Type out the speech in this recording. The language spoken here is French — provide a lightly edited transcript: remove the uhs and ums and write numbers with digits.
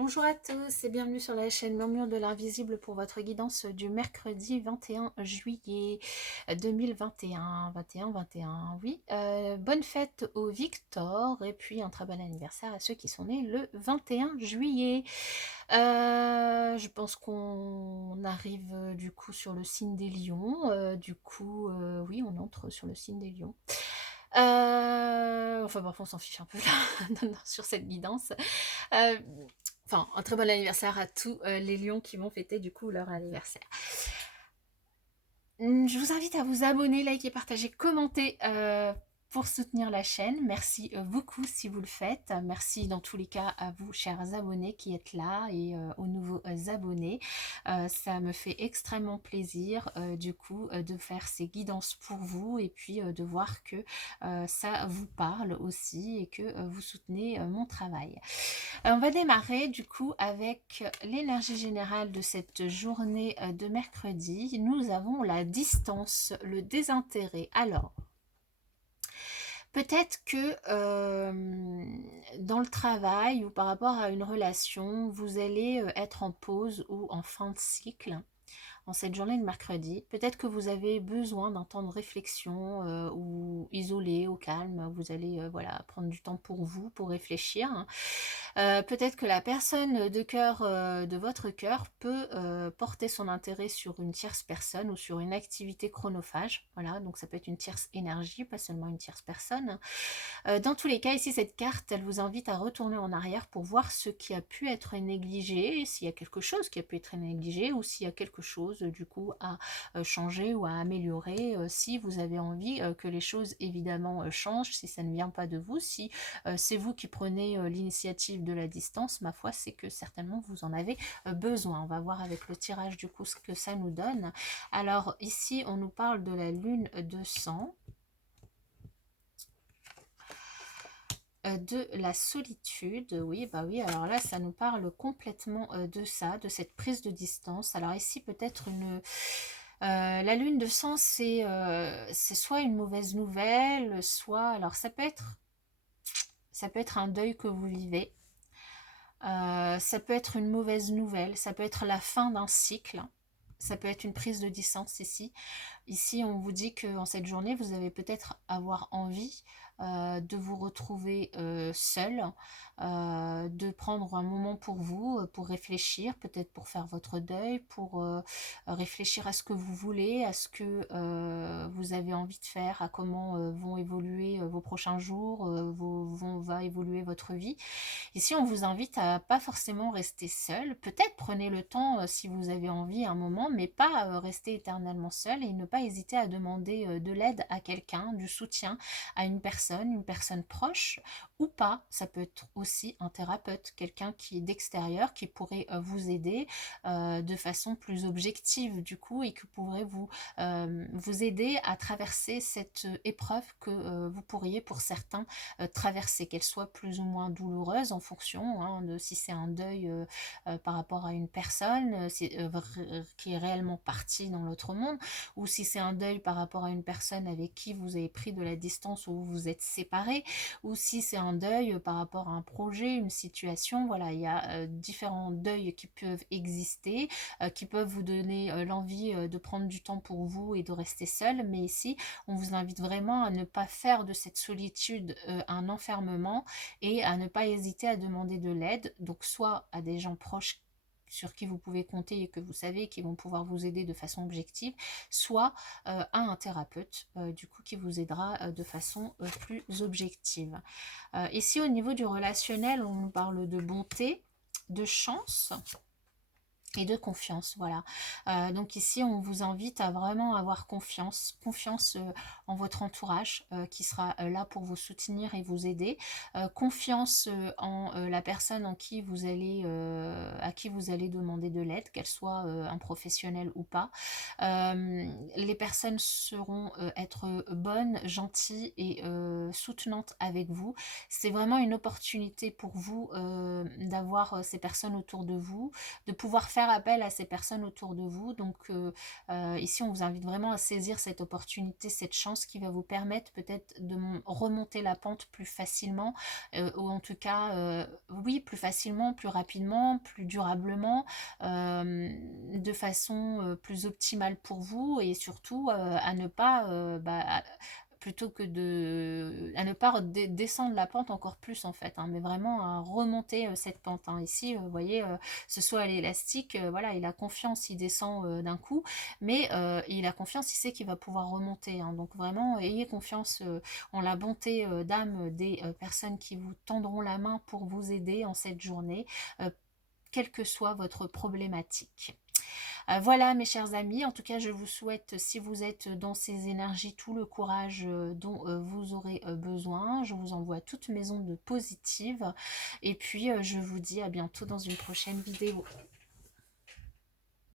Bonjour à tous et bienvenue sur la chaîne Murmure de l'Invisible pour votre guidance du mercredi 21 juillet 2021. 21, oui. Bonne fête aux Victor et puis un très bon anniversaire à ceux qui sont nés le 21 juillet. Je pense qu'on arrive du coup sur le signe des lions. Oui, on entre sur le signe des lions. Enfin bon, on s'en fiche un peu là sur cette guidance. Enfin, un très bon anniversaire à tous les lions qui vont fêter du coup leur anniversaire. Je vous invite à vous abonner, liker, partager, commenter pour soutenir la chaîne. Merci beaucoup si vous le faites. Merci dans tous les cas à vous, chers abonnés qui êtes là et aux nouveaux abonnés. Ça me fait extrêmement plaisir de faire ces guidances pour vous et puis de voir que ça vous parle aussi et que vous soutenez mon travail. On va démarrer du coup avec l'énergie générale de cette journée de mercredi. Nous avons la distance, le désintérêt. Alors, peut-être que dans le travail ou par rapport à une relation, vous allez être en pause ou en fin de cycle en cette journée de mercredi. Peut-être que vous avez besoin d'un temps de réflexion ou isolé, au calme. Vous allez voilà, prendre du temps pour vous, pour réfléchir. Peut-être que la personne de cœur de votre cœur peut porter son intérêt sur une tierce personne ou sur une activité chronophage. Voilà, donc ça peut être une tierce énergie, pas seulement une tierce personne. Dans tous les cas, ici, cette carte, elle vous invite à retourner en arrière pour voir ce qui a pu être négligé, s'il y a quelque chose qui a pu être négligé ou s'il y a quelque chose, du coup, à changer ou à améliorer. Si vous avez envie que les choses, évidemment, changent, si ça ne vient pas de vous, si c'est vous qui prenez l'initiative de la distance, ma foi, c'est que certainement vous en avez besoin. On va voir avec le tirage, du coup, ce que ça nous donne. Alors, ici, on nous parle de la lune de sang, de la solitude. Oui, bah oui, alors là ça nous parle complètement de ça, de cette prise de distance. Alors ici peut-être la lune de sang, c'est soit une mauvaise nouvelle, soit, alors ça peut être un deuil que vous vivez. Ça peut être une mauvaise nouvelle, ça peut être la fin d'un cycle, ça peut être une prise de distance ici. Ici, on vous dit qu'en cette journée, vous allez peut-être avoir envie de vous retrouver seul, de prendre un moment pour vous, pour réfléchir, peut-être pour faire votre deuil, pour réfléchir à ce que vous voulez, à ce que vous avez envie de faire, à comment vont évoluer vos prochains jours, va évoluer votre vie. Ici, on vous invite à pas forcément rester seul. Peut-être prenez le temps si vous avez envie un moment, mais pas rester éternellement seul et ne pas hésiter à demander de l'aide à quelqu'un, du soutien à une personne proche ou pas. Ça peut être aussi un thérapeute, quelqu'un qui est d'extérieur, qui pourrait vous aider de façon plus objective du coup et qui pourrait vous aider à traverser cette épreuve que vous pourriez pour certains traverser, qu'elle soit plus ou moins douloureuse en fonction de si c'est un deuil par rapport à une personne qui est réellement partie dans l'autre monde, ou si c'est un deuil par rapport à une personne avec qui vous avez pris de la distance ou vous vous êtes séparés, ou si c'est un deuil par rapport à un projet, une situation. Voilà, il y a différents deuils qui peuvent exister, qui peuvent vous donner l'envie de prendre du temps pour vous et de rester seul, mais ici on vous invite vraiment à ne pas faire de cette solitude un enfermement et à ne pas hésiter à demander de l'aide, donc soit à des gens proches sur qui vous pouvez compter et que vous savez qui vont pouvoir vous aider de façon objective, soit à un thérapeute du coup qui vous aidera de façon plus objective. Ici au niveau du relationnel, on nous parle de bonté, de chance et de confiance, voilà. Donc ici, on vous invite à vraiment avoir confiance en votre entourage qui sera là pour vous soutenir et vous aider, confiance en la personne à qui vous allez demander de l'aide, qu'elle soit un professionnel ou pas. Les personnes seront être bonnes, gentilles et soutenantes avec vous. C'est vraiment une opportunité pour vous d'avoir ces personnes autour de vous, de pouvoir faire faire appel à ces personnes autour de vous. Donc ici, on vous invite vraiment à saisir cette opportunité, cette chance qui va vous permettre peut-être de remonter la pente plus facilement, ou en tout cas, oui, plus facilement, plus rapidement, plus durablement, de façon plus optimale pour vous, et surtout à ne pas, plutôt que à ne pas descendre la pente encore plus en fait, hein, mais vraiment à remonter cette pente, hein. Ici, vous voyez, ce soit à l'élastique, voilà, il a confiance, il descend d'un coup, mais il a confiance, il sait qu'il va pouvoir remonter, hein. Donc vraiment, ayez confiance en la bonté d'âme des personnes qui vous tendront la main pour vous aider en cette journée, quelle que soit votre problématique. Voilà mes chers amis, en tout cas je vous souhaite, si vous êtes dans ces énergies, tout le courage dont vous aurez besoin. Je vous envoie toutes mes ondes positives et puis je vous dis à bientôt dans une prochaine vidéo.